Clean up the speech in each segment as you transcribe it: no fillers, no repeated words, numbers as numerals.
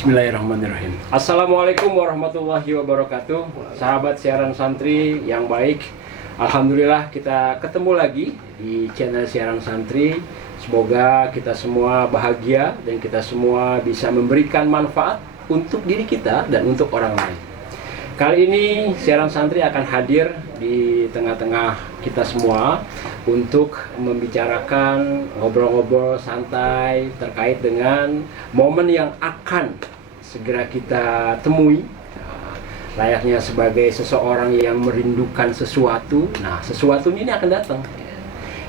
Bismillahirrahmanirrahim. Assalamualaikum warahmatullahi wabarakatuh. Sahabat siaran santri yang baik, alhamdulillah kita ketemu lagi di channel siaran santri. Semoga kita semua bahagia dan kita semua bisa memberikan manfaat untuk diri kita dan untuk orang lain. Kali ini siaran santri akan hadir di tengah-tengah kita semua untuk membicarakan ngobrol-ngobrol santai terkait dengan momen yang akan segera kita temui. Layaknya sebagai seseorang yang merindukan sesuatu, nah sesuatu ini akan datang.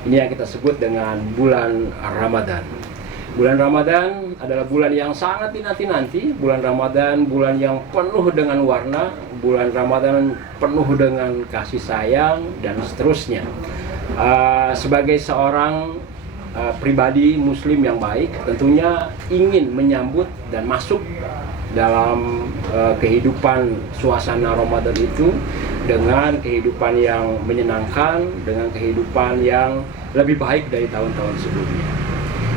Ini yang kita sebut dengan bulan Ramadan. Bulan Ramadan adalah bulan yang sangat dinanti-nanti. Bulan Ramadan, bulan yang penuh dengan warna. Bulan Ramadan penuh dengan kasih sayang dan seterusnya. Sebagai seorang pribadi muslim yang baik, tentunya ingin menyambut dan masuk dalam kehidupan suasana Ramadan itu dengan kehidupan yang menyenangkan, dengan kehidupan yang lebih baik dari tahun-tahun sebelumnya.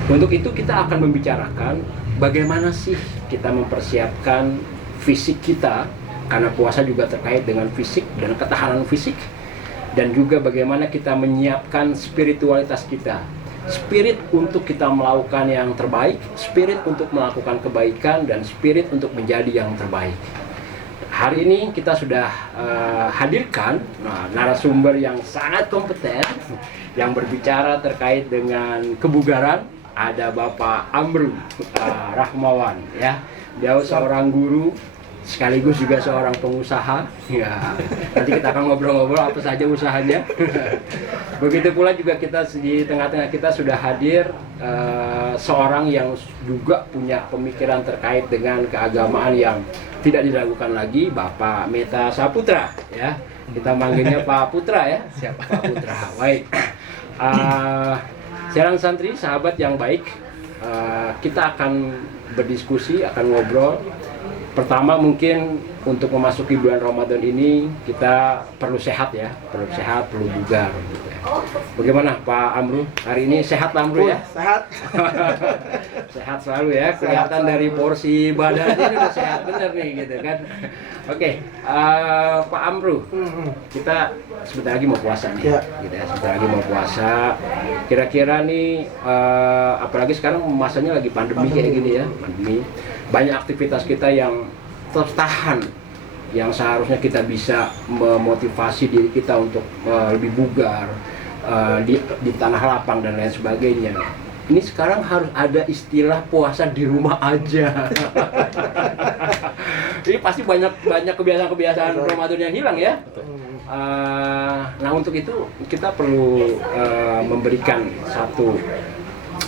Untuk itu kita akan membicarakan bagaimana sih kita mempersiapkan fisik kita, karena puasa juga terkait dengan fisik dan ketahanan fisik, dan juga bagaimana kita menyiapkan spiritualitas kita, spirit untuk kita melakukan yang terbaik, spirit untuk melakukan kebaikan, dan spirit untuk menjadi yang terbaik. Hari ini kita sudah hadirkan narasumber yang sangat kompeten yang berbicara terkait dengan kebugaran. Ada Bapak Amru Rahmawan, ya. Dia seorang guru sekaligus juga seorang pengusaha. Ya, nanti kita akan ngobrol-ngobrol apa saja usahanya. Begitu pula juga kita di tengah-tengah kita sudah hadir seorang yang juga punya pemikiran terkait dengan keagamaan yang tidak diragukan lagi, Bapak Meta Saputra, ya. Kita manggilnya Pak Putra, ya. Siapa Pak Putra? Baik. Siaran santri, sahabat yang baik, kita akan berdiskusi, akan ngobrol. Pertama mungkin untuk memasuki bulan Ramadan ini kita perlu sehat, ya, perlu sehat, perlu bugar. Gitu ya. Bagaimana Pak Amru? Hari ini sehat Pak Amru, ya? Sehat. Sehat selalu, ya. Kelihatan dari porsi badannya ini udah sehat bener nih, gitu kan. Oke, Pak Amru, kita sebentar lagi mau puasa nih, ya. Gitu ya. Sebentar lagi mau puasa. Kira-kira nih, apalagi sekarang masanya lagi pandemi kayak gini, ya, pandemi. Banyak aktivitas kita yang tertahan, yang seharusnya kita bisa memotivasi diri kita untuk lebih bugar di tanah lapang dan lain sebagainya. Ini sekarang harus ada istilah puasa di rumah aja. Ini pasti banyak kebiasaan Ramadan yang hilang, ya. Nah, untuk itu kita perlu memberikan satu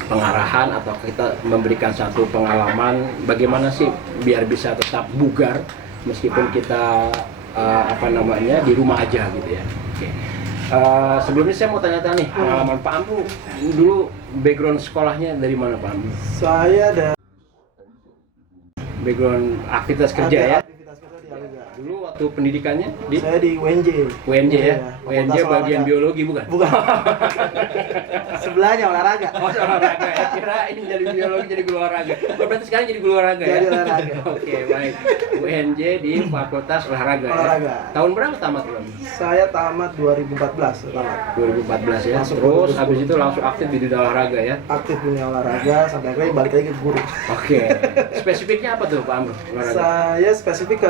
pengarahan atau kita memberikan satu pengalaman bagaimana sih biar bisa tetap bugar meskipun kita di rumah aja, gitu ya. Oke. Sebelumnya saya mau tanya-tanya nih, pengalaman Pak Amru dulu, background sekolahnya dari mana Pak Amru? Saya dari Background aktivitas kerja, ya. aktivitas kerja di Aluga. Dulu waktu pendidikannya di Saya di UNJ. UNJ, ya. Iya, UNJ Fakultas bagian Olahraga. biologi bukan? Bukan. Sebelahnya olahraga. Oh, olahraga, ya. Kira ini jadi biologi jadi guru olahraga. Oh, berarti sekarang jadi guru olahraga, ya? Jadi olahraga. Oke, baik. UNJ di Fakultas Olahraga, Olahraga. ya. Tahun berapa tamat, Bang? Saya tamat 2014 tamat. 2014, ya. Masuk Terus 2010. habis itu langsung aktif di dunia olahraga, ya. Aktif dunia olahraga sampai akhirnya balik lagi ke guru. Oke. Spesifiknya apa tuh, Pak Amru? Olahraga. Saya spesifik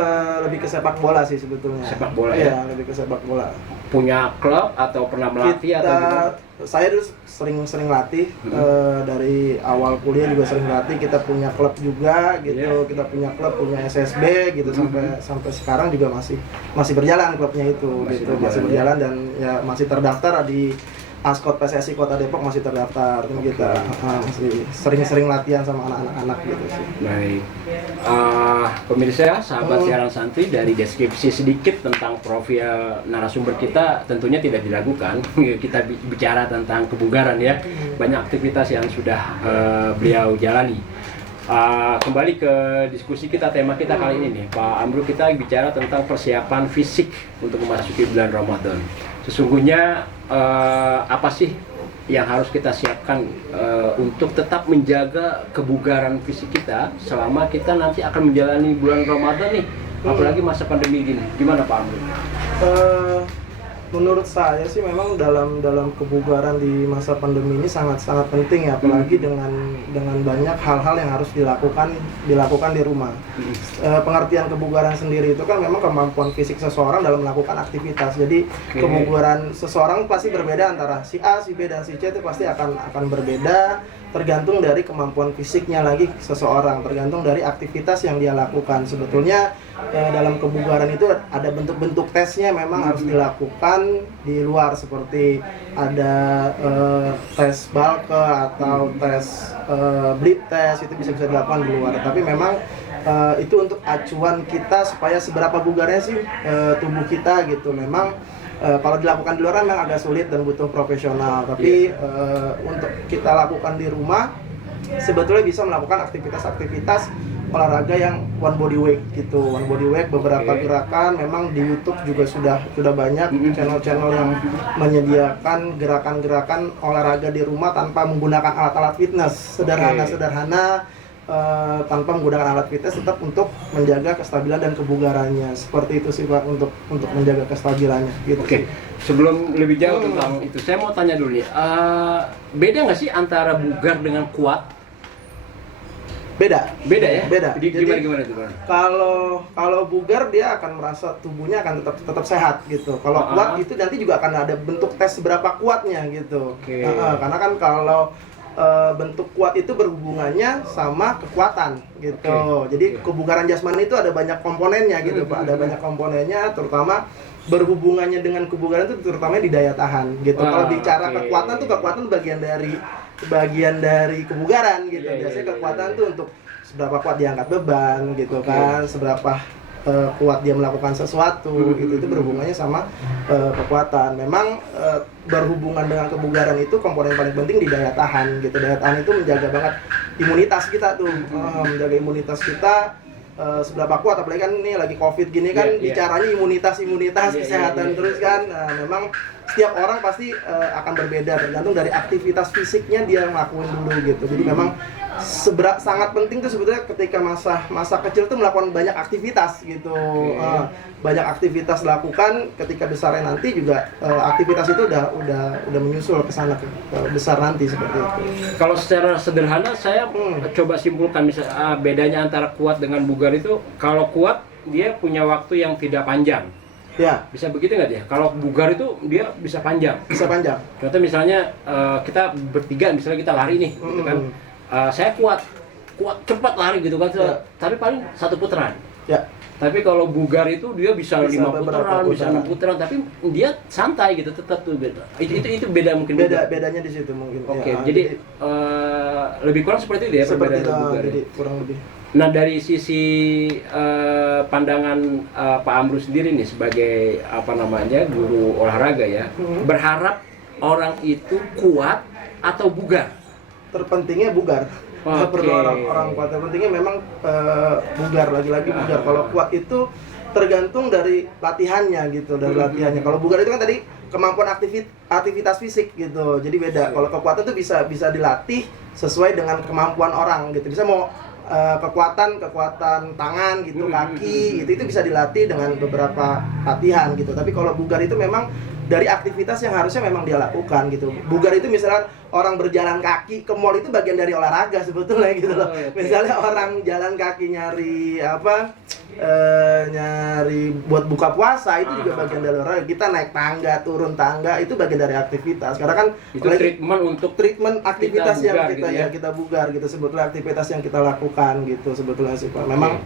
lebih ke sepak bola sih sebetulnya. Sepak bola, Iya, ya? lebih ke sepak bola. Punya klub atau pernah melatih atau gimana? Saya dulu sering latih dari awal kuliah juga sering latih. Kita punya klub juga gitu. Yeah. Kita punya klub, punya SSB gitu sampai sekarang juga masih berjalan klubnya itu masih berjalan dan ya masih terdaftar di Askot PSSI Kota Depok, masih terdaftar kita. Masih sering-sering latihan sama anak-anak gitu sih. Baik. Pemirsa, sahabat siaran santri, dari deskripsi sedikit tentang profil narasumber kita tentunya tidak diragukan. Kita bicara tentang kebugaran, ya. Banyak aktivitas yang sudah beliau jalani. Kembali ke diskusi kita, tema kita kali ini nih, Pak Amru, kita bicara tentang persiapan fisik untuk memasuki bulan Ramadan. Sesungguhnya apa sih yang harus kita siapkan untuk tetap menjaga kebugaran fisik kita selama kita nanti akan menjalani bulan Ramadan nih, apalagi masa pandemi gini. Gimana Pak Amru? Menurut saya sih memang dalam kebugaran di masa pandemi ini sangat penting ya, apalagi dengan banyak hal-hal yang harus dilakukan di rumah. Pengertian kebugaran sendiri itu kan memang kemampuan fisik seseorang dalam melakukan aktivitas. Jadi kebugaran seseorang pasti berbeda, antara si A, si B dan si C itu pasti akan berbeda, tergantung dari kemampuan fisiknya lagi seseorang, tergantung dari aktivitas yang dia lakukan. Sebetulnya dalam kebugaran itu ada bentuk-bentuk tesnya memang harus dilakukan di luar, seperti ada tes Balke atau tes bleed test, itu bisa dilakukan di luar. Tapi memang itu untuk acuan kita supaya seberapa bugarnya sih tubuh kita gitu. Memang kalau dilakukan di luar memang agak sulit dan butuh profesional, tapi untuk kita lakukan di rumah sebetulnya bisa melakukan aktivitas-aktivitas olahraga yang one body weight gitu. One body weight, beberapa gerakan memang di YouTube juga sudah banyak channel-channel yang menyediakan gerakan-gerakan olahraga di rumah tanpa menggunakan alat-alat fitness, sederhana tanpa menggunakan alat fitness, tetap untuk menjaga kestabilan dan kebugarannya. Seperti itu sih Pak, untuk menjaga kestabilannya gitu. Oke. Sebelum lebih jauh tentang itu, saya mau tanya dulu nih, beda nggak sih antara bugar dengan kuat? Beda ya. Gimana itu Bang? Kalau bugar dia akan merasa tubuhnya akan tetap sehat gitu. Kalau kuat itu nanti juga akan ada bentuk tes seberapa kuatnya gitu. Karena kan kalau bentuk kuat itu berhubungannya sama kekuatan gitu. Jadi kebugaran jasmani itu ada banyak komponennya gitu Pak. Ada banyak komponennya, terutama berhubungannya dengan kebugaran itu terutama di daya tahan gitu. Kalau bicara kekuatan tuh, kekuatan bagian dari kebugaran gitu. Biasanya kekuatan tuh untuk seberapa kuat dia angkat beban gitu kan, seberapa kuat dia melakukan sesuatu gitu. Itu berhubungannya sama kekuatan. Memang berhubungan dengan kebugaran itu komponen paling penting di daya tahan gitu. Daya tahan itu menjaga banget imunitas kita tuh, menjaga imunitas kita seberapa kuat, apalagi kan ini lagi COVID gini kan, bicaranya imunitas kesehatan terus kan. Memang setiap orang pasti akan berbeda, tergantung dari aktivitas fisiknya dia ngelakuin dulu gitu. Jadi memang sangat penting tuh sebetulnya ketika masa kecil tuh melakukan banyak aktivitas gitu. Banyak aktivitas dilakukan, ketika besarnya nanti juga aktivitas itu udah menyusul ke sana ke besar nanti, seperti itu. Kalau secara sederhana saya coba simpulkan, misalnya bedanya antara kuat dengan bugar itu, kalau kuat dia punya waktu yang tidak panjang. Ya. Bisa begitu nggak dia? Kalau bugar itu dia bisa panjang. Bisa panjang. Contoh misalnya kita bertiga, misalnya kita lari nih, gitu kan. Saya kuat cepat lari gitu kan, tapi paling 1 putaran. Ya. Tapi kalau bugar itu dia bisa 5 putaran, bisa 6 putaran, tapi dia santai gitu, tetap tuh beda. Itu beda mungkin. Bedanya di situ mungkin. Oke, jadi lebih kurang seperti itu ya perbedaan bugar. Jadi kurang lebih. Nah, dari sisi pandangan Pak Amru sendiri nih sebagai guru olahraga ya, berharap orang itu kuat atau bugar? Terpentingnya bugar. Nggak perlu orang kuat, terpentingnya memang bugar, lagi-lagi bugar. Kalau kuat itu tergantung dari latihannya gitu, dari latihannya. Kalau bugar itu kan tadi kemampuan aktivitas fisik gitu, jadi beda. Kalau kekuatan itu bisa dilatih sesuai dengan kemampuan orang gitu. Bisa mau kekuatan tangan gitu, kaki itu bisa dilatih dengan beberapa latihan gitu. Tapi kalau bugar itu memang dari aktivitas yang harusnya memang dia lakukan gitu. Bugar itu misalnya orang berjalan kaki ke mall itu bagian dari olahraga sebetulnya gitu loh. Misalnya orang jalan kaki nyari buat buka puasa, itu juga bagian dari olahraga. Kita naik tangga, turun tangga, itu bagian dari aktivitas. Karena kan itu treatment aktivitas yang kita bugar gitu, sebetulnya aktivitas yang kita lakukan gitu sebetulnya sih Pak. Memang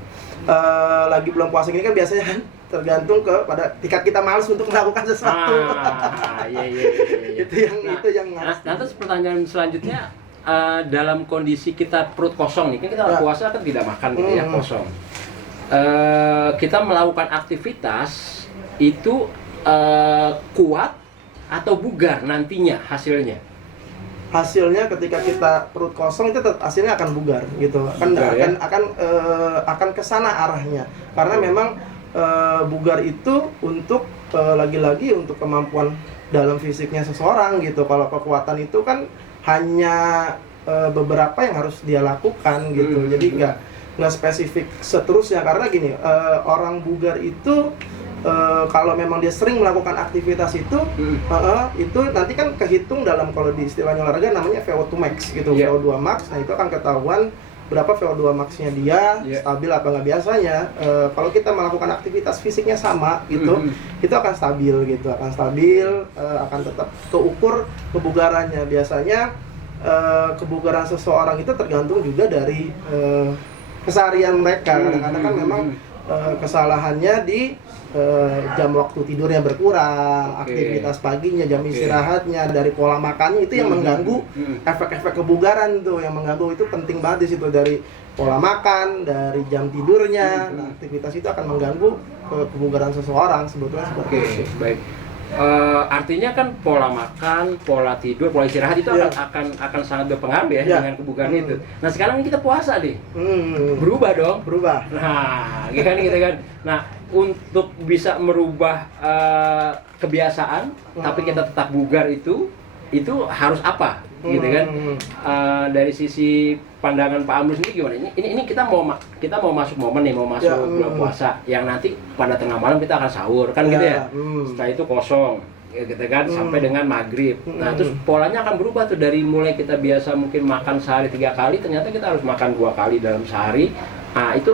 lagi bulan puasa ini kan biasanya kan tergantung pada tingkat kita malas untuk melakukan sesuatu. Itu yang nanti pertanyaan selanjutnya, dalam kondisi kita perut kosong nih, kan kita puasa kan tidak makan gitu ya, kosong. Kita melakukan aktivitas itu kuat atau bugar nantinya hasilnya? Hasilnya ketika kita perut kosong itu hasilnya akan bugar gitu, akan kesana arahnya, karena memang bugar itu untuk lagi-lagi untuk kemampuan dalam fisiknya seseorang gitu. Kalau kekuatan itu kan hanya beberapa yang harus dia lakukan gitu. Jadi nggak spesifik seterusnya, karena gini, orang bugar itu kalau memang dia sering melakukan aktivitas itu nanti kan kehitung dalam, kalau di istilahnya olahraga namanya VO2 max gitu, VO2 max. Nah itu akan ketahuan berapa VO2 max-nya dia, stabil apa nggak. Biasanya kalau kita melakukan aktivitas fisiknya sama gitu, itu akan stabil gitu, akan tetap keukur kebugarannya. Biasanya kebugaran seseorang itu tergantung juga dari keseharian mereka. Kadang-kadang kan memang kesalahannya di jam waktu tidurnya berkurang, aktivitas paginya, jam istirahatnya, dari pola makannya, itu yang mengganggu efek-efek kebugaran tuh, yang mengganggu. Itu penting banget di situ, dari pola makan, dari jam tidurnya. Nah, aktivitas itu akan mengganggu kebugaran seseorang sebetulnya seperti itu. Baik. Artinya kan pola makan, pola tidur, pola istirahat itu akan sangat berpengaruh ya dengan kebugaran itu. Nah sekarang kita puasa nih, berubah dong. Berubah. Nah, gitu kan. Nah, untuk bisa merubah kebiasaan, tapi kita tetap bugar itu harus apa? Gitu kan? Dari sisi pandangan Pak Amrul sendiri gimana? Ini kita mau masuk momen nih, mau masuk bulan puasa yang nanti pada tengah malam kita akan sahur kan gitu ya. Setelah itu kosong gitu kan sampai dengan maghrib. Nah terus polanya akan berubah tuh, dari mulai kita biasa mungkin makan sehari 3 kali, ternyata kita harus makan 2 kali dalam sehari. Nah itu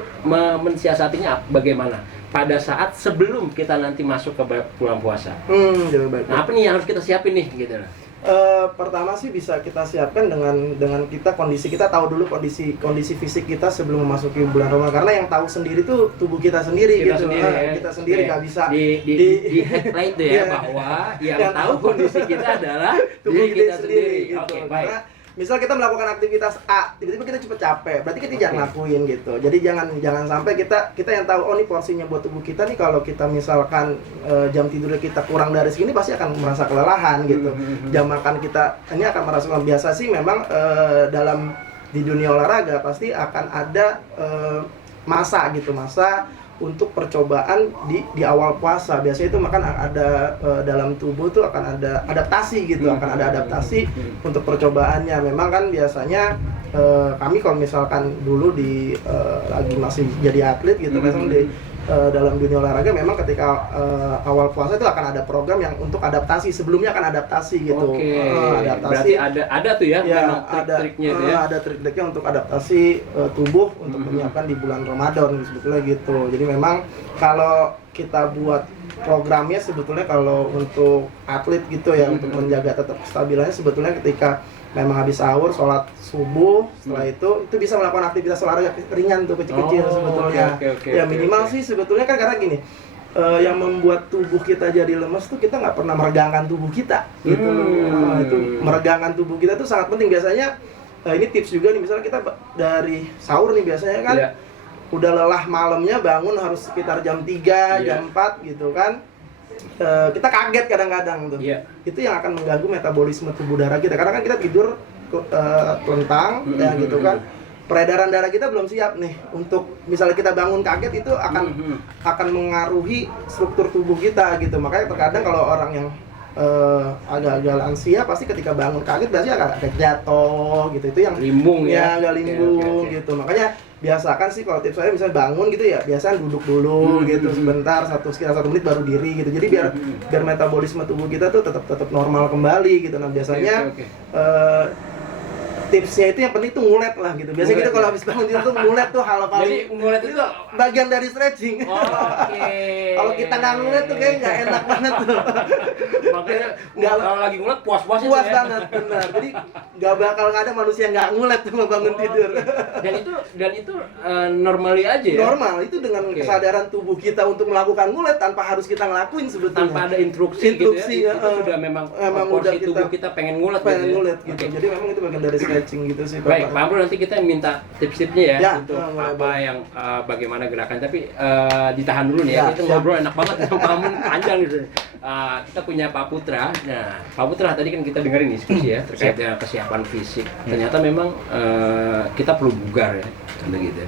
mensiasatinya bagaimana pada saat sebelum kita nanti masuk ke bulan puasa. Nah apa nih yang harus kita siapin nih gitu lah. Pertama sih bisa kita siapkan dengan kita, kondisi kita tahu dulu kondisi fisik kita sebelum memasuki bulan Ramadan, karena yang tahu sendiri tuh tubuh kita sendiri gitu. Kita sendiri nggak bisa di headlight tuh ya, bahwa yang tahu kondisi kita adalah tubuh kita sendiri gitu. Oke, baik. Karena misal kita melakukan aktivitas A, tiba-tiba kita cepet capek, berarti kita jangan lakuin gitu. Jadi jangan sampai kita yang tahu, oh ini porsinya buat tubuh kita nih, kalau kita misalkan jam tidurnya kita kurang dari segini pasti akan merasa kelelahan gitu. Jam makan kita ini akan merasa biasa sih memang di dunia olahraga pasti akan ada masa untuk percobaan di awal puasa. Biasanya itu makan ada dalam tubuh tuh akan ada adaptasi gitu, akan ada adaptasi untuk percobaannya. Memang kan biasanya kami kalau misalkan dulu lagi masih jadi atlet gitu, misalnya dalam dunia olahraga memang ketika awal puasa itu akan ada program yang untuk adaptasi, sebelumnya akan adaptasi gitu. Adaptasi. Berarti ada tuh ya, memang trik-triknya itu ya. Ada trik-triknya untuk adaptasi tubuh untuk menyiapkan di bulan Ramadan sebetulnya gitu. Jadi memang kalau kita buat programnya sebetulnya kalau untuk atlet gitu ya, untuk menjaga tetap stabilannya sebetulnya ketika memang habis sahur, sholat subuh, setelah itu bisa melakukan aktivitas olahraga ringan tuh, kecil-kecil sebetulnya. Ya minimal sih sebetulnya kan, karena gini, yang membuat tubuh kita jadi lemes tuh kita nggak pernah meregangkan tubuh kita gitu. Itu meregangkan tubuh kita tuh sangat penting. Biasanya ini tips juga nih, misalnya kita dari sahur nih biasanya kan udah lelah malamnya, bangun harus sekitar jam 3, jam 4 gitu kan. Kita kaget kadang-kadang tuh. Itu yang akan mengganggu metabolisme tubuh darah kita, karena kan kita tidur telentang ya gitu kan. Peredaran darah kita belum siap nih untuk misalnya kita bangun kaget, itu akan mengaruhi struktur tubuh kita gitu. Makanya terkadang kalau orang yang agak-agak lansia pasti ketika bangun kaget biasanya agak jatuh gitu, itu yang limbung agak limbung gitu. Makanya biasakan sih kalau tips saya, misalnya bangun gitu ya biasa duduk dulu gitu sebentar, sekitar 1 menit baru diri gitu. Jadi biar metabolisme tubuh kita tuh tetap normal kembali gitu. Nah biasanya tipsnya itu yang penting tuh ngulet lah gitu. Biasanya kita kalau habis bangun tidur tuh ngulet tuh hal paling. Jadi ngulet itu bagian dari stretching. Kalau kita nggak ngulet tuh kayaknya nggak enak banget tuh. Makanya kalau lagi ngulet puas banget, benar. Jadi nggak bakal nggak ada manusia yang nggak ngulet tuh bangun tidur. Dan itu normally aja ya. Normal itu dengan kesadaran tubuh kita untuk melakukan ngulet tanpa harus kita ngelakuin sebetulnya. Tanpa ada instruksi gitu ya. Itu sudah memang porsi tubuh kita pengen ngulet gitu. Jadi memang itu bagian dari stretching gitu sih. Baik, Pak Amrul, nanti kita minta tips-tipsnya ya untuk apa yang bagaimana gerakan, tapi ditahan dulu nih ya. Kita ngobrol enak banget sama Pak Amrul, panjang gitu. Kita punya Pak Putra. Nah, Pak Putra tadi kan kita dengerin diskusi ya terkait dengan kesiapan fisik. Ternyata memang kita perlu bugar ya, begitu.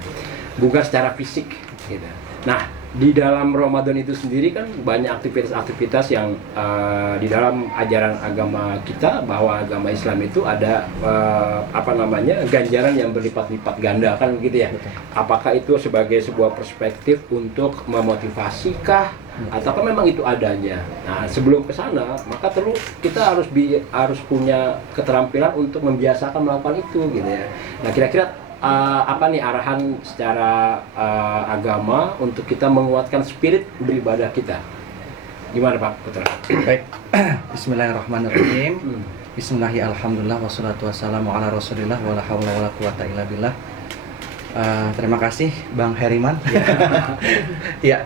Bugar secara fisik gitu. Nah, di dalam Ramadan itu sendiri kan banyak aktivitas-aktivitas yang di dalam ajaran agama kita, bahwa agama Islam itu ada ganjaran yang berlipat-lipat ganda kan gitu ya. Betul. Apakah itu sebagai sebuah perspektif untuk memotivasi kah, ataukah memang itu adanya? Nah, sebelum ke sana maka kita harus punya keterampilan untuk membiasakan melakukan itu gitu ya. Nah, kira-kira apa nih arahan secara agama untuk kita menguatkan spirit beribadah kita? Gimana Pak Putra? Baik, bismillahirrahmanirrahim. Bismillahirrahmanirrahim, alhamdulillah, wassalatu wassalamu ala rasulillah, wala hawla wala quwata illa billah. Terima kasih Bang Heriman. Ya,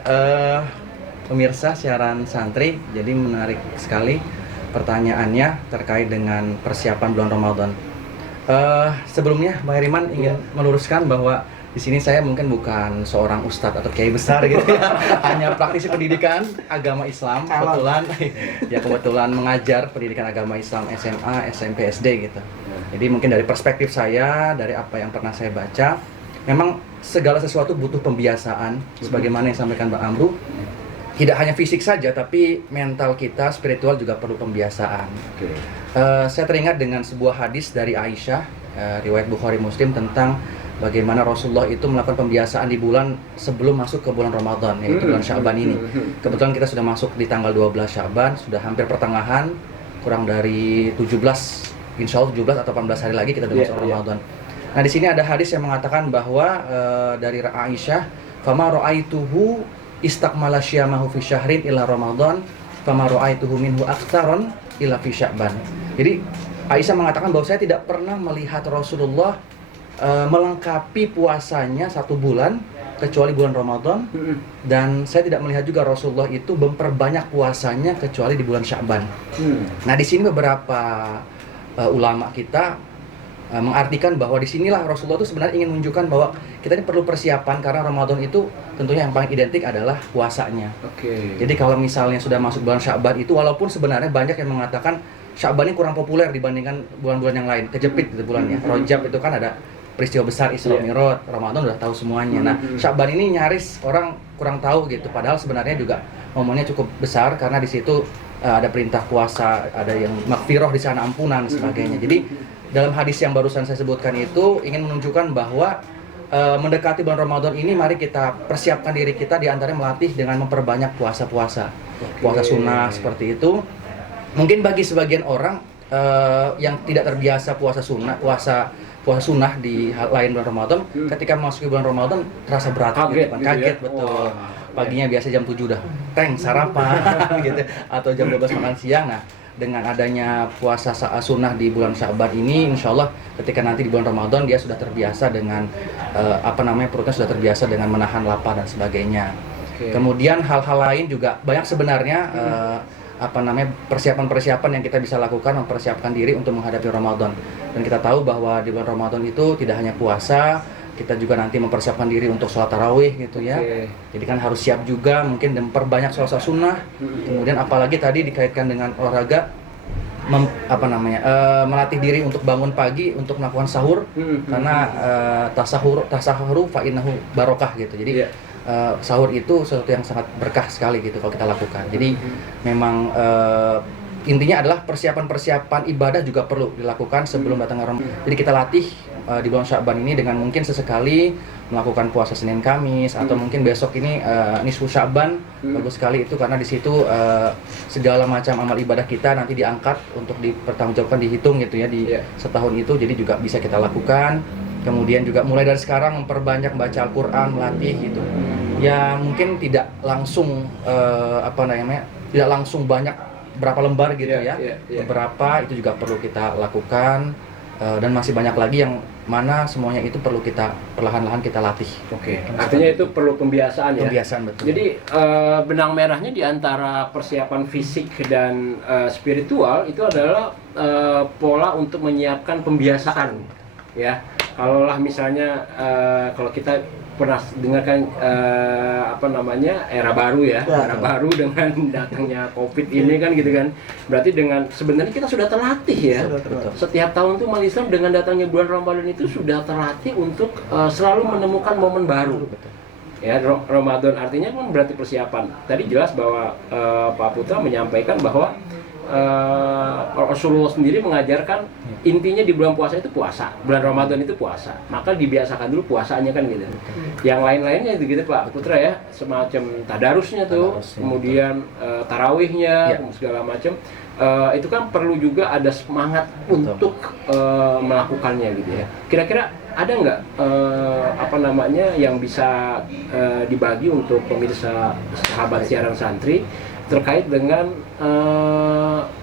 pemirsa siaran santri, jadi menarik sekali pertanyaannya terkait dengan persiapan bulan Ramadan. Sebelumnya Bang Heriman ingin meluruskan bahwa di sini saya mungkin bukan seorang ustadz atau kiai besar gitu ya, hanya praktisi pendidikan agama Islam. Kebetulan mengajar pendidikan agama Islam SMA, SMP, SD gitu. Jadi mungkin dari perspektif saya, dari apa yang pernah saya baca, memang segala sesuatu butuh pembiasaan, sebagaimana yang disampaikan Bang Amru. Tidak hanya fisik saja, tapi mental kita, spiritual juga perlu pembiasaan. Saya teringat dengan sebuah hadis dari Aisyah, riwayat Bukhari Muslim, tentang bagaimana Rasulullah itu melakukan pembiasaan di bulan sebelum masuk ke bulan Ramadan, yaitu bulan Sya'ban ini. Kebetulan kita sudah masuk di tanggal 12 Sya'ban, sudah hampir pertengahan, kurang dari 17, insya Allah 17 atau 18 hari lagi kita sudah masuk Ramadan. Nah, di sini ada hadis yang mengatakan bahwa dari Aisyah, "Fama ra'aituhu istakmala syamahu fi syahrin ila Ramadan, fama ra'aituhu minhu aktsaron ila fi Sya'ban." Jadi Aisyah mengatakan bahwa saya tidak pernah melihat Rasulullah melengkapi puasanya 1 bulan kecuali bulan Ramadan, dan saya tidak melihat juga Rasulullah itu memperbanyak puasanya kecuali di bulan Sya'ban. Nah, di sini beberapa ulama kita mengartikan bahwa disinilah Rasulullah itu sebenarnya ingin menunjukkan bahwa kita ini perlu persiapan, karena Ramadan itu tentunya yang paling identik adalah puasanya. Jadi kalau misalnya sudah masuk bulan Sya'ban itu, walaupun sebenarnya banyak yang mengatakan Sya'ban ini kurang populer dibandingkan bulan-bulan yang lain, kejepit gitu bulannya. Rajab itu kan ada peristiwa besar Isra Mi'raj, Ramadan udah tahu semuanya. Nah, Sya'ban ini nyaris orang kurang tahu gitu, padahal sebenarnya juga momennya cukup besar, karena di situ ada perintah puasa, ada yang maghfirah di sana, ampunan dan sebagainya. Jadi dalam hadis yang barusan saya sebutkan itu ingin menunjukkan bahwa mendekati bulan Ramadan ini, mari kita persiapkan diri kita, diantaranya melatih dengan memperbanyak puasa sunnah seperti itu. Mungkin bagi sebagian orang yang tidak terbiasa puasa sunnah di lain bulan Ramadan, ketika memasuki bulan Ramadan terasa berat, kaget betul. Paginya biasa jam 7 udah sarapan gitu, atau jam 12 makan siang. Nah, dengan adanya puasa sunnah di bulan Sya'ban ini, insya Allah ketika nanti di bulan Ramadan dia sudah terbiasa dengan perutnya sudah terbiasa dengan menahan lapar dan sebagainya. Kemudian hal-hal lain juga banyak sebenarnya, persiapan-persiapan yang kita bisa lakukan, mempersiapkan diri untuk menghadapi Ramadan. Dan kita tahu bahwa di bulan Ramadan itu tidak hanya puasa, kita juga nanti mempersiapkan diri untuk sholat tarawih gitu ya. Jadi kan harus siap juga, mungkin memperbanyak sholat sunnah. Kemudian apalagi tadi dikaitkan dengan olahraga, melatih diri untuk bangun pagi untuk melakukan sahur, karena tasahuru fa innahu barokah gitu. Jadi sahur itu sesuatu yang sangat berkah sekali gitu kalau kita lakukan. Jadi memang intinya adalah persiapan ibadah juga perlu dilakukan sebelum datangnya Ramadan. Jadi kita latih di bulan Sya'ban ini dengan mungkin sesekali melakukan puasa Senin Kamis, atau mungkin besok ini nisfu Sya'ban. Bagus sekali itu, karena di situ segala macam amal ibadah kita nanti diangkat untuk dipertanggungjawabkan, dihitung gitu ya di setahun itu. Jadi juga bisa kita lakukan. Kemudian juga mulai dari sekarang memperbanyak baca Al-Qur'an, melatih gitu. Ya mungkin tidak langsung tidak langsung banyak berapa lembar gitu ya. Beberapa itu juga perlu kita lakukan, dan masih banyak lagi yang mana semuanya itu perlu kita perlahan-lahan kita latih. Artinya itu perlu pembiasaan ya. Pembiasaan, betul. Jadi benang merahnya di antara persiapan fisik dan spiritual itu adalah pola untuk menyiapkan pembiasaan ya. Kalau misalnya kalau kita pernah dengarkan era baru ya, era baru dengan datangnya COVID ini kan gitu kan. Berarti dengan sebenarnya kita sudah terlatih ya. Setiap tahun tuh umat Islam dengan datangnya bulan Ramadan itu sudah terlatih untuk selalu menemukan momen baru. Ya, Ramadan artinya kan berarti persiapan. Tadi jelas bahwa Pak Putra menyampaikan bahwa Rasulullah sendiri mengajarkan intinya di bulan puasa itu puasa, bulan Ramadan itu puasa. Maka dibiasakan dulu puasanya kan gitu. Yang lain-lainnya itu gitu Pak Putra ya, semacam tadarusnya tuh, kemudian tarawihnya, segala macam. Itu kan perlu juga ada semangat untuk melakukannya gitu ya. Kira-kira ada nggak yang bisa dibagi untuk pemirsa sahabat siaran santri terkait dengan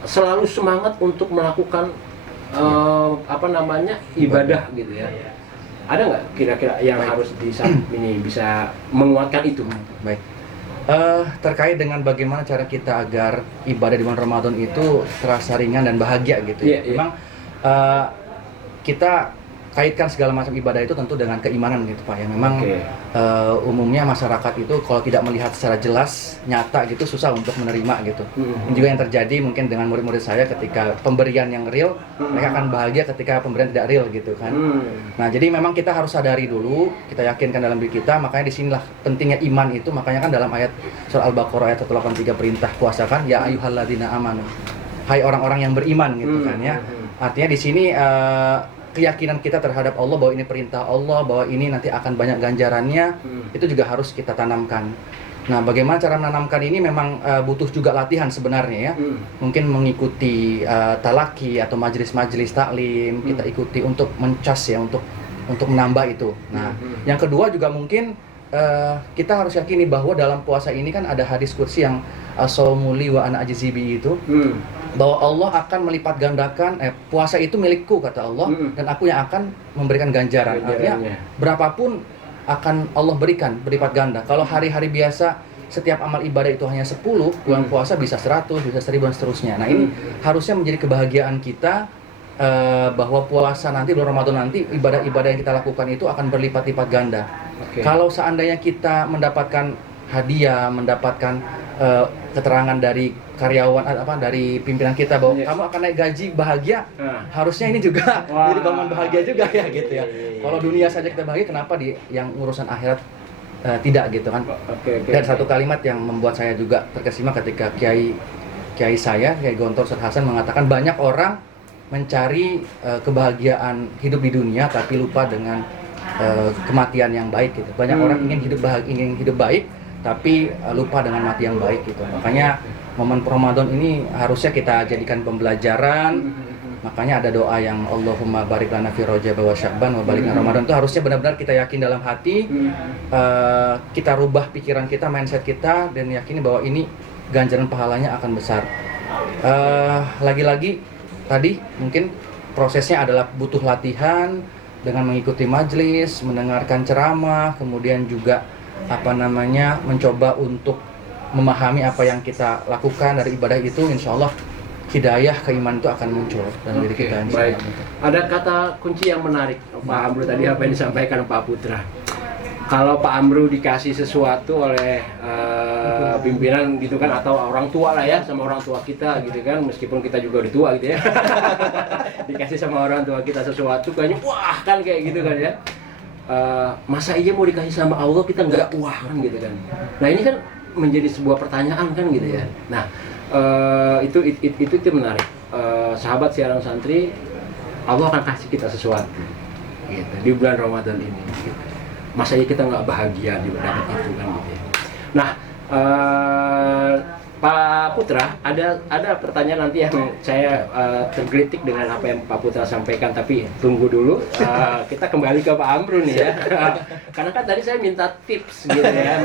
selalu semangat untuk melakukan ibadah gitu ya? Ada nggak kira-kira yang harus ini bisa menguatkan itu? Baik. Terkait dengan bagaimana cara kita agar ibadah di bulan Ramadan itu terasa ringan dan bahagia gitu ya. Memang kita kaitkan segala macam ibadah itu tentu dengan keimanan gitu Pak ya. Memang umumnya masyarakat itu kalau tidak melihat secara jelas, nyata gitu susah untuk menerima gitu. Ini juga yang terjadi mungkin dengan murid-murid saya ketika pemberian yang real, mereka akan bahagia ketika pemberian tidak real gitu kan. Nah, jadi memang kita harus sadari dulu, kita yakinkan dalam diri kita, makanya disinilah pentingnya iman itu, makanya kan dalam ayat surah Al-Baqarah ayat 183 perintah puasa kan, ya ayyuhalladzina amanu. Hai orang-orang yang beriman gitu kan ya. Artinya di sini keyakinan kita terhadap Allah bahwa ini perintah Allah, bahwa ini nanti akan banyak ganjarannya, itu juga harus kita tanamkan. Nah, bagaimana cara menanamkan ini memang butuh juga latihan sebenarnya ya. Mungkin mengikuti talaki atau majelis-majelis taklim, kita ikuti untuk mencas ya, untuk menambah itu. Nah, yang kedua juga mungkin kita harus yakini bahwa dalam puasa ini kan ada hadis kursi yang as-shaumuli wa ana ajzibi itu. Bahwa Allah akan melipat gandakan puasa itu milikku kata Allah, dan aku yang akan memberikan ganjaran. Artinya berapapun akan Allah berikan berlipat ganda. Kalau hari-hari biasa setiap amal ibadah itu hanya 10, bulan puasa bisa 100, bisa 1000 dan seterusnya. Nah, ini harusnya menjadi kebahagiaan kita bahwa puasa nanti, bulan Ramadan nanti, ibadah-ibadah yang kita lakukan itu akan berlipat-lipat ganda. Kalau seandainya kita mendapatkan hadiah, mendapatkan keterangan dari karyawan dari pimpinan kita bahwa kamu akan naik gaji bahagia, harusnya ini juga jadi bangun bahagia juga ya gitu ya. Kalau dunia saja kita bahagia, kenapa di yang urusan akhirat tidak gitu kan? Dan satu kalimat yang membuat saya juga terkesima ketika Kiai Gontor Ustadz Hasan mengatakan banyak orang mencari kebahagiaan hidup di dunia tapi lupa dengan kematian yang baik gitu. Banyak orang ingin hidup baik tapi lupa dengan mati yang baik gitu. Makanya momen Ramadan ini harusnya kita jadikan pembelajaran. Makanya ada doa yang Allahumma barik lana fi Rajab wa Sya'ban wa barik lana Ramadan, itu harusnya benar-benar kita yakin dalam hati, kita rubah pikiran kita, mindset kita, dan yakini bahwa ini ganjaran pahalanya akan besar. Lagi-lagi tadi mungkin prosesnya adalah butuh latihan dengan mengikuti majelis, mendengarkan ceramah, kemudian juga mencoba untuk memahami apa yang kita lakukan dari ibadah itu. Insya Allah hidayah keimanan itu akan muncul dalam diri kita. Baik. Ada kata kunci yang menarik Pak Amru tadi apa yang disampaikan Pak Putra. Kalau Pak Amru dikasih sesuatu oleh pimpinan gitu kan, atau orang tua lah ya, sama orang tua kita gitu kan, meskipun kita juga udah tua gitu ya, dikasih sama orang tua kita sesuatu kayaknya wah kan kayak gitu kan ya. Masa iya mau dikasih sama Allah kita nggak wah kan gitu kan. Nah ini kan menjadi sebuah pertanyaan kan gitu ya. Nah itu menarik. Sahabat siaran santri, Allah akan kasih kita sesuatu gitu, di bulan Ramadan ini gitu. Masa iya kita nggak bahagia di dapat itu kan gitu ya. Nah Pak Putra, ada pertanyaan nanti yang saya tergelitik dengan apa yang Pak Putra sampaikan, tapi tunggu dulu, kita kembali ke Pak Amru nih ya. Karena kan tadi saya minta tips gitu ya,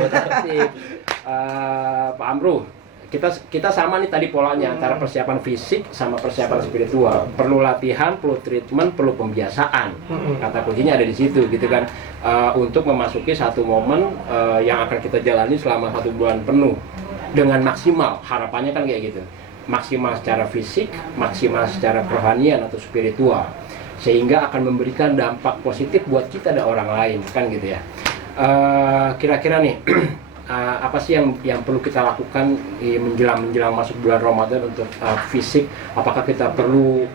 Pak Amru, kita sama nih tadi polanya antara persiapan fisik sama persiapan spiritual. Perlu latihan, perlu treatment, perlu pembiasaan. Kata kuncinya ada di situ gitu kan, untuk memasuki satu momen yang akan kita jalani selama 1 bulan penuh dengan maksimal. Harapannya kan kayak gitu, maksimal secara fisik, maksimal secara kerohanian atau spiritual, sehingga akan memberikan dampak positif buat kita dan orang lain kan gitu ya. Kira-kira nih apa sih yang perlu kita lakukan menjelang masuk bulan Ramadan untuk fisik? Apakah kita perlu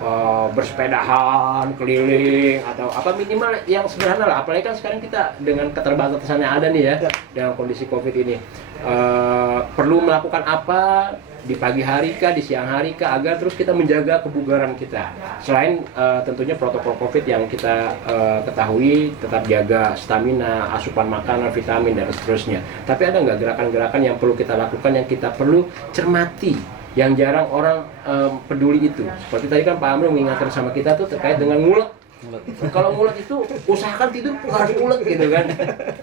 bersepedahan keliling atau apa, minimal yang sederhana lah. Apalagi kan sekarang kita dengan keterbatasan yang ada nih ya, dengan kondisi COVID ini, perlu melakukan apa di pagi hari kah, di siang hari kah, agar terus kita menjaga kebugaran kita. Selain tentunya protokol COVID yang kita ketahui, tetap jaga stamina, asupan makanan, vitamin, dan seterusnya. Tapi ada nggak gerakan-gerakan yang perlu kita lakukan, yang kita perlu cermati, yang jarang orang peduli itu? Seperti tadi kan Pak Amrul mengingatkan sama kita tuh terkait dengan ngulek. Kalau ngulek itu usahakan tidur harus ngulek gitu kan,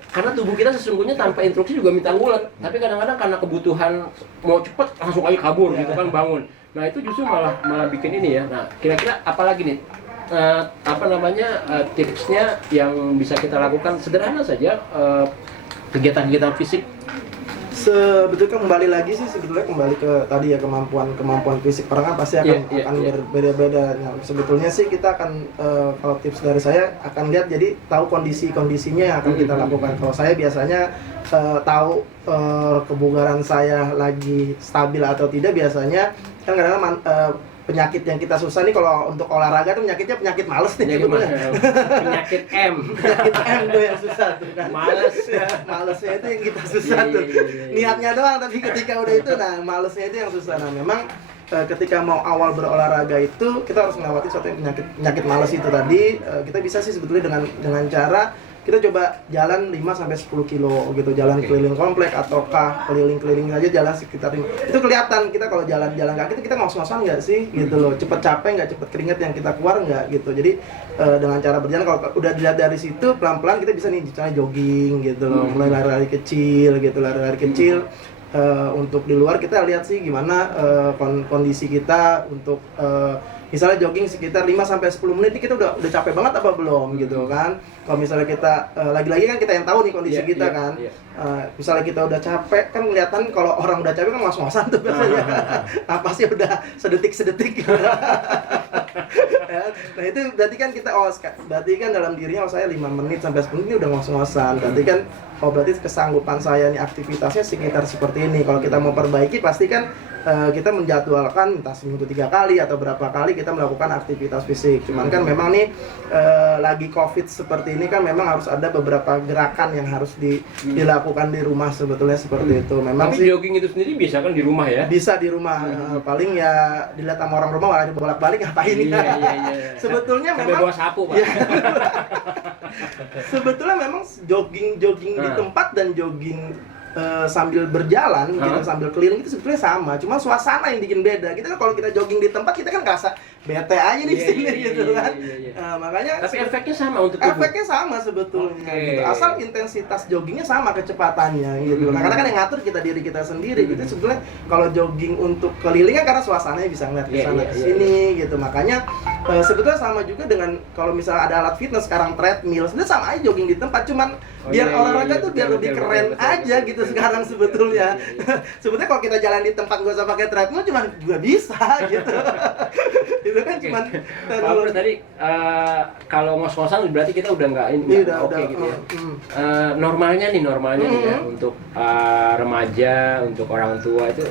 karena tubuh kita sesungguhnya tanpa instruksi juga minta ngulek, tapi kadang-kadang karena kebutuhan mau cepet langsung aja kabur gitu kan, bangun. Nah itu justru malah bikin ini ya. Nah kira-kira apalagi nih tipsnya yang bisa kita lakukan sederhana saja, kegiatan-kegiatan fisik? Sebetulnya kembali lagi sih, kembali ke tadi ya, kemampuan fisik orang kan pasti akan berbeda-beda. Nah, sebetulnya sih kita akan kalau tips dari saya akan lihat, jadi tahu kondisinya yang akan kita lakukan. Kalau saya biasanya tahu kebugaran saya lagi stabil atau tidak, biasanya kan kadang-kadang penyakit yang kita susah nih kalau untuk olahraga tuh penyakit males nih. Penyakit M. Penyakit M tuh yang susah tuh kan. Males. Malesnya itu yang kita susah tuh. Niatnya doang, tapi ketika udah itu, nah malesnya itu yang susah. Nah memang ketika mau awal berolahraga itu kita harus melewati suatu penyakit males itu tadi. Kita bisa sih sebetulnya dengan cara kita coba jalan 5-10 kilo gitu, jalan keliling komplek ataukah keliling-keliling aja, jalan sekitar ini. Itu kelihatan kita kalau jalan-jalan kaki kita ngos-ngosan nggak sih gitu loh, cepet capek nggak, cepet keringet yang kita keluar nggak gitu. Jadi dengan cara berjalan, kalau udah dilihat dari situ pelan-pelan kita bisa nih misalnya jogging gitu loh, mulai lari-lari kecil gitu, lari-lari kecil. Untuk di luar kita lihat sih gimana kondisi kita untuk misalnya jogging sekitar 5-10 menit ini kita udah capek banget apa belum gitu kan. Kalau misalnya kita lagi-lagi kan kita yang tahu nih kondisi kita kan. Misalnya kita udah capek kan, kelihatan kalau orang udah capek kan ngos-ngosan tuh biasanya. Napasnya udah sedetik-sedetik gitu. Nah itu berarti kan kita berarti kan dalam dirinya saya 5 menit sampai 10 menit ini udah ngos-ngosan. Berarti kan berarti kesanggupan saya nih aktivitasnya sekitar seperti ini. Kalau kita mau perbaiki pasti kan kita menjadwalkan entah seminggu 3 kali atau berapa kali kita melakukan aktivitas fisik. Cuman kan memang nih lagi COVID seperti ini kan memang harus ada beberapa gerakan yang harus dilakukan di rumah sebetulnya seperti itu. Memang tapi jogging itu sendiri bisa kan di rumah ya? Bisa di rumah, paling ya dilihat sama orang rumah, malah dibolak-balik ngapain ini. Iya. Sebetulnya sampai memang bawa sapu, Pak. Sebetulnya memang jogging di tempat dan jogging sambil berjalan gitu, sambil keliling itu sebetulnya sama, cuma suasana yang bikin beda. Kita kan kalau kita jogging di tempat kita kan ngerasa bete aja di sini gitu kan. Makanya tapi efeknya sama untuk tubuh. Efeknya sama sebetulnya gitu. Asal intensitas joggingnya sama kecepatannya gitu. Nah, karena kan yang ngatur diri kita sendiri gitu. Sebetulnya kalau jogging untuk keliling kan karena suasananya bisa ngeliat ke sana ke sini gitu. Makanya sebetulnya sama juga dengan kalau misalnya ada alat fitness sekarang treadmill, sebenarnya sama aja jogging di tempat, cuman biar olahraga tuh biar lebih keren aja gitu sekarang sebetulnya. Sebetulnya kalau kita jalan di tempat nggak usah pakai treadmill cuman juga bisa gitu. Itu kan cuman Pak tadi kalau ngos-ngosan berarti kita udah nggak ini oke gitu ya. Normalnya nih ya untuk remaja, untuk orang tua itu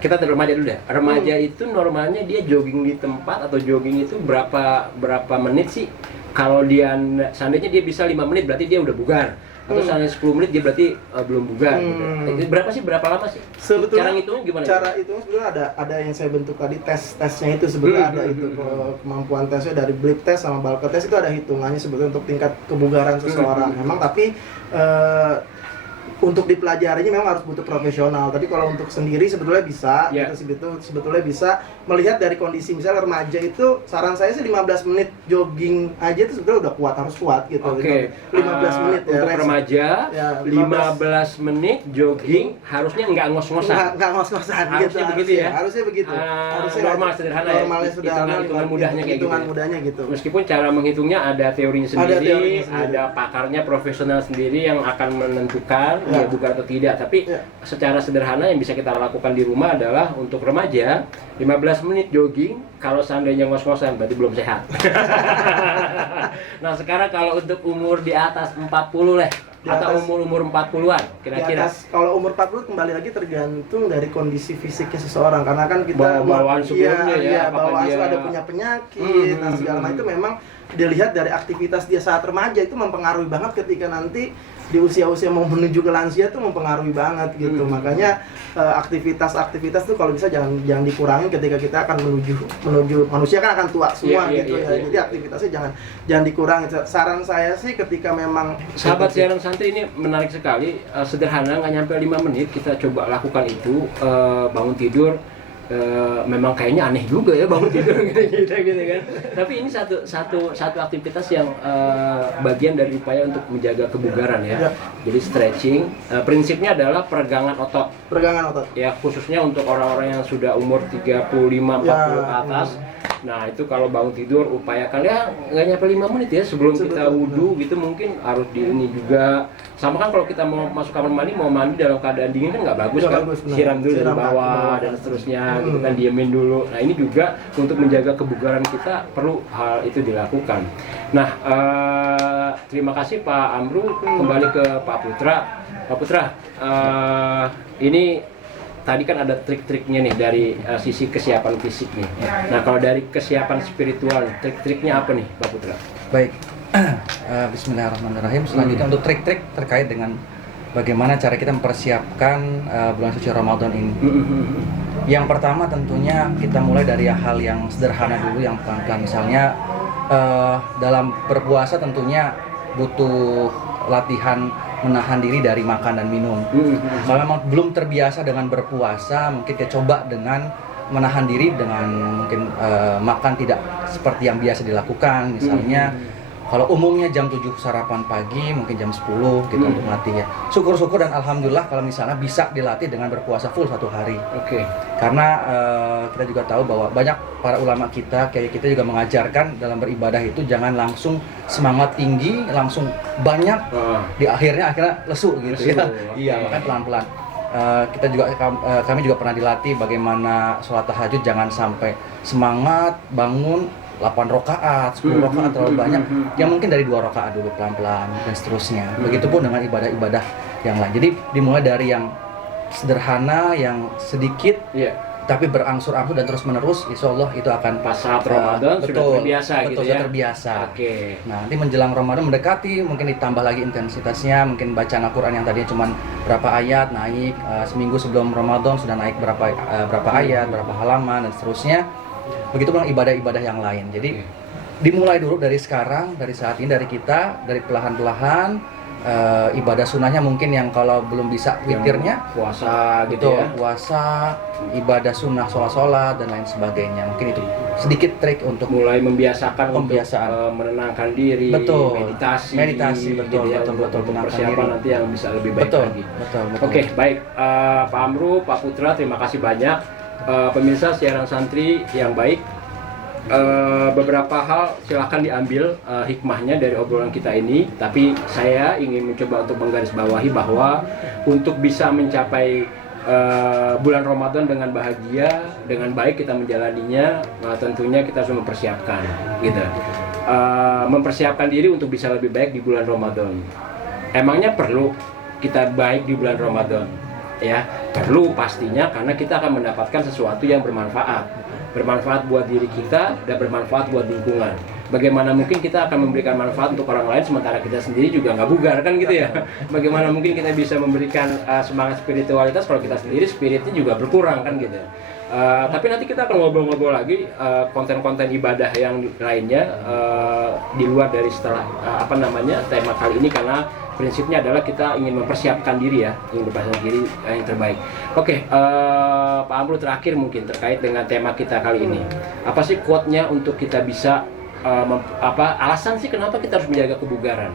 kita remaja dulu deh. Remaja itu normalnya dia jogging di tempat atau jogging itu berapa menit sih? Kalau dia seandainya dia bisa 5 menit berarti dia udah bugar. Atau seandainya 10 menit dia berarti belum bugar gitu. Berapa lama sih? Sebetulnya cara ngitungnya gimana? Cara itu sebetulnya ada yang saya bentuk tadi, tesnya itu sebetulnya ada itu kemampuan tesnya dari blip test sama Balker test itu ada hitungannya sebetulnya untuk tingkat kebugaran seseorang. Memang tapi untuk dipelajarinya memang harus butuh profesional. Tapi kalau untuk sendiri sebetulnya bisa, sebetulnya bisa melihat dari kondisi. Misalnya remaja itu saran saya sih 15 menit jogging aja itu sebetulnya udah kuat, harus kuat gitu. 15 menit ya. Untuk remaja, ya, 15 menit jogging harusnya nggak ngos-ngosan. Nggak ngos-ngosan harusnya gitu. begitu ya. Harusnya begitu. Harusnya normal sederhana ya. Normalnya sederhana, hitungan mudahnya kayak hitungan gitu. mudahnya gitu. Meskipun cara menghitungnya ada teorinya sendiri, ada pakarnya profesional sendiri yang akan menentukan dia bugar atau tidak. Tapi secara sederhana yang bisa kita lakukan di rumah adalah untuk remaja 15 menit jogging. Kalau seandainya ngos-ngosan berarti belum sehat. Nah sekarang kalau untuk umur di atas 40 lah, Di atau atas- umur 40-an Di kira-kira? atas, kalau umur 40 kembali lagi tergantung dari kondisi fisiknya seseorang, karena kan kita Bawaan sebelumnya ya, apakah bawaan dia- ada punya penyakit dan segala macam itu memang dilihat dari aktivitas dia saat remaja itu mempengaruhi banget ketika nanti di usia-usia mau menuju ke lansia tuh mempengaruhi banget gitu. Makanya aktivitas-aktivitas tuh kalau bisa jangan dikurangin ketika kita akan menuju manusia kan akan tua semua gitu ya. Jadi aktivitasnya jangan dikurangi. Saran saya sih ketika memang Sahabat siaran santri ini menarik sekali, sederhana, nggak nyampe 5 menit kita coba lakukan itu. Bangun tidur, memang kayaknya aneh juga ya bangun tidur gitu kan. Tapi ini satu aktivitas yang bagian dari upaya untuk menjaga kebugaran ya. Jadi stretching, prinsipnya adalah peregangan otot. peregangan otot. Ya khususnya untuk orang-orang yang sudah umur 35-40 ke atas. Nah itu kalau bangun tidur upayakan ya nggak nyampe 5 menit ya sebelum kita wudhu gitu, mungkin harus di ini juga. Sama kan kalau kita mau masuk kamar mandi, mau mandi dalam keadaan dingin kan nggak bagus Nggak kan. bagus, benar. Siram dulu dari Siram bawah kaki. dan seterusnya gitu kan, diemin dulu. Nah ini juga untuk menjaga kebugaran kita perlu hal itu dilakukan. Nah terima kasih Pak Amru. Kembali ke Pak Putra. Pak Putra, ini tadi kan ada trik-triknya nih dari sisi kesiapan fisik nih. Nah kalau dari kesiapan spiritual, trik-triknya apa nih Pak Putra? Baik, Bismillahirrahmanirrahim. Selanjutnya untuk trik-trik terkait dengan bagaimana cara kita mempersiapkan bulan suci Ramadan ini. Yang pertama tentunya kita mulai dari hal yang sederhana dulu, yang pelan-pelan. Misalnya dalam berpuasa tentunya butuh latihan menahan diri dari makan dan minum. Kalau memang belum terbiasa dengan berpuasa, mungkin kita coba dengan menahan diri dengan mungkin makan tidak seperti yang biasa dilakukan. Misalnya kalau umumnya jam 7 sarapan pagi, mungkin jam 10 gitu untuk melatih ya. Syukur-syukur dan alhamdulillah kalau misalnya bisa dilatih dengan berpuasa full 1 hari. Oke. Karena kita juga tahu bahwa banyak para ulama kita, kayak kita juga mengajarkan dalam beribadah itu jangan langsung semangat tinggi, langsung banyak, di akhirnya lesu gitu ya. Iya, makanya pelan-pelan. Kita juga kami juga pernah dilatih bagaimana sholat tahajud jangan sampai semangat bangun 8 rakaat, 10 rakaat terlalu banyak, yang mungkin dari 2 rakaat dulu pelan-pelan dan seterusnya. Begitupun dengan ibadah-ibadah yang lain. Jadi dimulai dari yang sederhana, yang sedikit, tapi berangsur-angsur dan terus-menerus, insya Allah itu akan Pas saat Ramadan sudah terbiasa gitu betul, ya. sudah terbiasa. Oke. Nah, nanti menjelang Ramadan mendekati, mungkin ditambah lagi intensitasnya, mungkin bacaan Al-Quran yang tadinya cuma berapa ayat, naik seminggu sebelum Ramadan sudah naik berapa ayat, berapa halaman, dan seterusnya. Begitu pun ibadah-ibadah yang lain. Jadi dimulai dulu dari sekarang, dari saat ini, dari kita, dari perlahan-lahan. Ibadah sunnahnya mungkin yang kalau belum bisa witirnya, Puasa gitu betul, ya. puasa, ibadah sunnah, sholat dan lain sebagainya. Mungkin itu sedikit trik untuk Mulai membiasakan Pembiasaan. untuk menenangkan diri, Betul. meditasi, Betul, ya, betul, untuk menenangkan persiapan diri. nanti yang bisa lebih baik betul, lagi. betul. Oke, baik. Pak Amru, Pak Putra, terima kasih banyak. Pemirsa siaran santri yang baik, beberapa hal silahkan diambil hikmahnya dari obrolan kita ini. Tapi saya ingin mencoba untuk menggarisbawahi bahwa untuk bisa mencapai bulan Ramadan dengan bahagia, dengan baik kita menjalaninya, tentunya kita harus mempersiapkan, gitu. Mempersiapkan diri untuk bisa lebih baik di bulan Ramadan. Emangnya perlu kita baik di bulan Ramadan? Ya, perlu pastinya, karena kita akan mendapatkan sesuatu yang bermanfaat buat diri kita dan bermanfaat buat lingkungan. Bagaimana mungkin kita akan memberikan manfaat untuk orang lain sementara kita sendiri juga nggak bugar kan gitu ya? Bagaimana mungkin kita bisa memberikan semangat spiritualitas kalau kita sendiri spiritnya juga berkurang kan gitu. Tapi nanti kita akan ngobrol-ngobrol lagi konten-konten ibadah yang lainnya di luar dari setelah tema kali ini, karena prinsipnya adalah kita ingin mempersiapkan diri ya, ingin mempersiapkan diri yang terbaik. Oke, Pak Amru, terakhir mungkin terkait dengan tema kita kali ini. Apa sih quote-nya untuk kita bisa alasan sih kenapa kita harus menjaga kebugaran?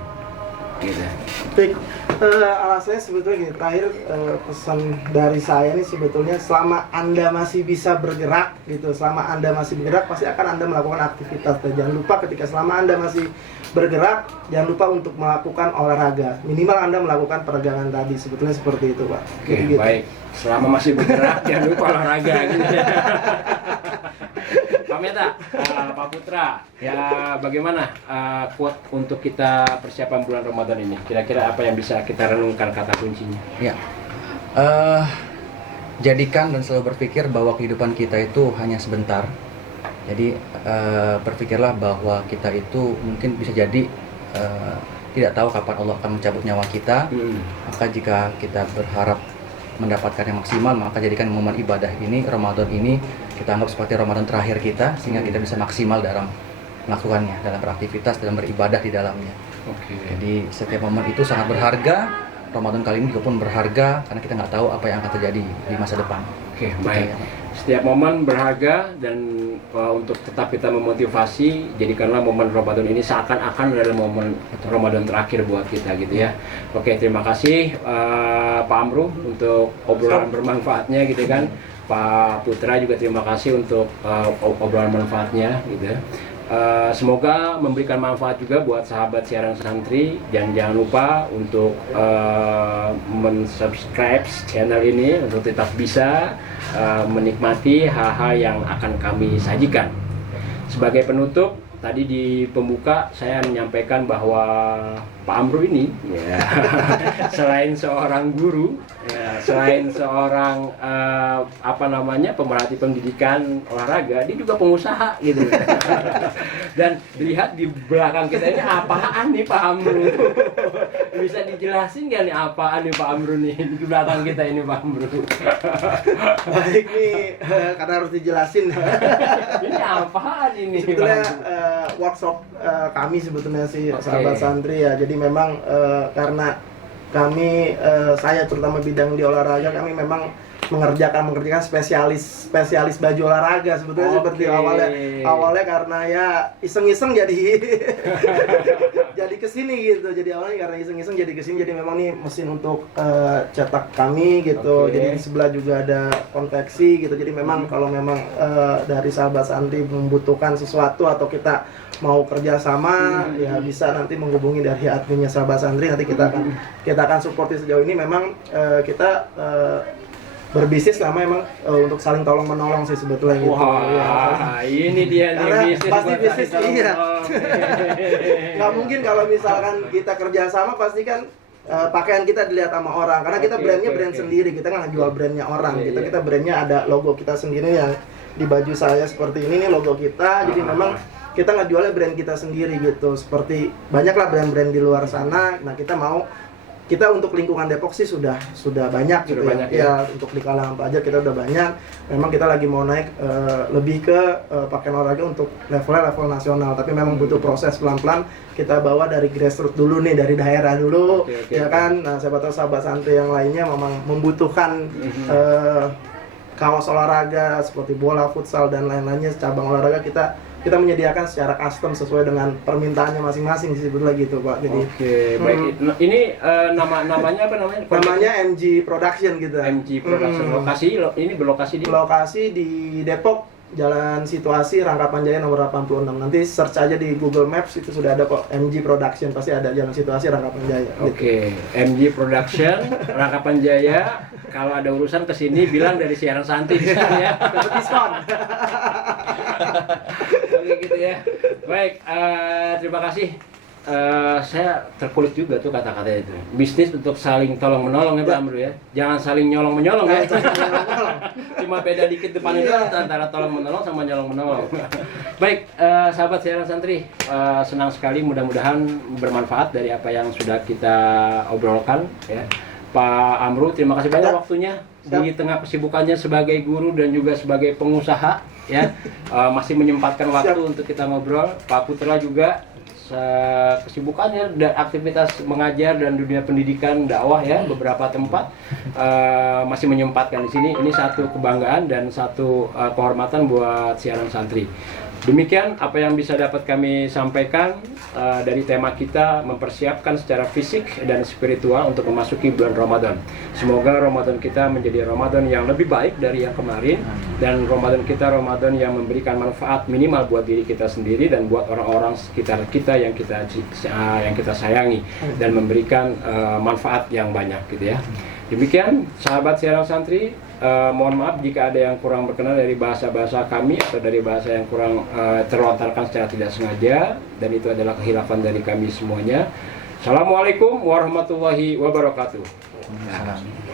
Gitu. Baik, alasannya sebetulnya gini, terakhir pesan dari saya ini sebetulnya selama Anda masih bisa bergerak gitu, selama Anda masih bergerak pasti akan Anda melakukan aktivitas. Dan jangan lupa ketika selama Anda masih bergerak, jangan lupa untuk melakukan olahraga. Minimal Anda melakukan peregangan tadi, sebetulnya seperti itu, Pak. Oke, Jadi gitu. baik. Selama masih bergerak jangan lupa olahraga gitu ya. Pak Meta, Pak Putra, ya bagaimana quote untuk kita persiapan bulan Ramadan ini? Kira-kira apa yang bisa kita renungkan kata kuncinya? Ya, jadikan dan selalu berpikir bahwa kehidupan kita itu hanya sebentar. Jadi berpikirlah bahwa kita itu mungkin bisa jadi tidak tahu kapan Allah akan mencabut nyawa kita. Maka jika kita berharap mendapatkan yang maksimal, maka jadikan momen ibadah ini, Ramadan ini, kita anggap seperti Ramadan terakhir kita, sehingga kita bisa maksimal dalam melakukannya, dalam beraktivitas, dalam beribadah di dalamnya. Jadi setiap momen itu sangat berharga. Ramadan kali ini juga pun berharga karena kita nggak tahu apa yang akan terjadi di masa depan. Baik. Setiap momen berharga, dan untuk tetap kita memotivasi, jadikanlah momen Ramadan ini seakan-akan adalah momen Ramadan terakhir buat kita gitu ya. Terima kasih Pak Amru untuk obrolan bermanfaatnya gitu kan. Pak Putra juga terima kasih untuk obrolan manfaatnya gitu ya. Semoga memberikan manfaat juga buat sahabat siaran santri, dan jangan lupa untuk mensubscribe channel ini untuk tetap bisa menikmati hal-hal yang akan kami sajikan. Sebagai penutup, tadi di pembuka saya menyampaikan bahwa Pak Amru ini ya, selain seorang guru, ya, selain seorang pemerhati pendidikan olahraga, dia juga pengusaha gitu. Dan lihat di belakang kita ini apaan nih Pak Amru? Bisa dijelasin nggak nih apaan nih Pak Amru nih di belakang kita ini Pak Amru? Baik nih, karena harus dijelasin. Ini apaan ini? Sebetulnya workshop kami sebetulnya sih sahabat santri ya. Jadi memang karena kami saya terutama bidang di olahraga, kami memang mengerjakan spesialis baju olahraga sebetulnya. Seperti awalnya karena ya iseng-iseng jadi jadi kesini gitu. Jadi awalnya karena iseng-iseng jadi kesini. Jadi memang nih mesin untuk cetak kami gitu. Jadi di sebelah juga ada konveksi gitu. Jadi memang kalau memang dari sahabat santri membutuhkan sesuatu atau kita mau kerjasama, ya bisa nanti menghubungi dari adminnya sahabat santri. Nanti kita akan support. Sejauh ini memang kita berbisnis lama emang untuk saling tolong menolong sih sebetulnya gitu. Wah, ini dia nih bisnis. Pasti bisnis iya. Nggak mungkin kalau misalkan kita kerjasama pasti kan pakaian kita dilihat sama orang, karena kita brandnya brand sendiri, kita nggak jual brandnya orang. Kita brandnya ada logo kita sendiri yang di baju saya seperti ini nih logo kita. Jadi memang kita nggak jualnya brand kita sendiri gitu. Seperti banyaklah brand-brand di luar sana. Nah kita untuk lingkungan Depok sih sudah banyak gitu ya. Untuk di kalangan pelajar kita udah banyak. Memang kita lagi mau naik lebih ke pakaian olahraga untuk level nasional. Tapi memang butuh proses pelan-pelan. Kita bawa dari grassroots dulu nih, dari daerah dulu, ya kan. Nah, siapa tahu sahabat santri yang lainnya memang membutuhkan kaos olahraga seperti bola, futsal dan lain-lainnya, cabang olahraga kita menyediakan secara custom sesuai dengan permintaannya masing-masing sih sebetulnya gitu Pak. Jadi baik. Ini namanya apa namanya? Namanya MG Production gitu. MG Production. Ini berlokasi di Depok, Jalan Situasi, Rangkapan Jaya nomor 86. Nanti search aja di Google Maps, itu sudah ada kok MG Production, pasti ada Jalan Situasi, Rangkapan Jaya. MG Production, Rangkapan Jaya. Kalau ada urusan kesini bilang dari siaran santri ya. Dapat diskon. Gitu ya. Baik, terima kasih. Saya terkulik juga tuh kata-kata itu. Bisnis untuk saling tolong menolong ya Pak Amru ya. Jangan saling nyolong menyolong ya. Cuma beda dikit depan itu antara tolong menolong sama nyolong menolong. Baik, sahabat siaran santri, senang sekali, mudah-mudahan bermanfaat dari apa yang sudah kita obrolkan ya. Pak Amru, terima kasih banyak waktunya di tengah kesibukannya sebagai guru dan juga sebagai pengusaha ya. Masih menyempatkan waktu untuk kita ngobrol. Pak Putra juga kesibukannya dan aktivitas mengajar dan dunia pendidikan dakwah ya, beberapa tempat masih menyempatkan di sini. Ini satu kebanggaan dan satu kehormatan buat siaran santri. Demikian apa yang bisa dapat kami sampaikan dari tema kita, mempersiapkan secara fisik dan spiritual untuk memasuki bulan Ramadan. Semoga Ramadan kita menjadi Ramadan yang lebih baik dari yang kemarin, dan Ramadan kita Ramadan yang memberikan manfaat minimal buat diri kita sendiri dan buat orang-orang sekitar kita yang kita sayangi, dan memberikan manfaat yang banyak gitu ya. Demikian sahabat siaran santri, mohon maaf jika ada yang kurang berkenan dari bahasa-bahasa kami atau dari bahasa yang kurang terlontarkan secara tidak sengaja, dan itu adalah kehilafan dari kami semuanya. Assalamualaikum warahmatullahi wabarakatuh. Salam.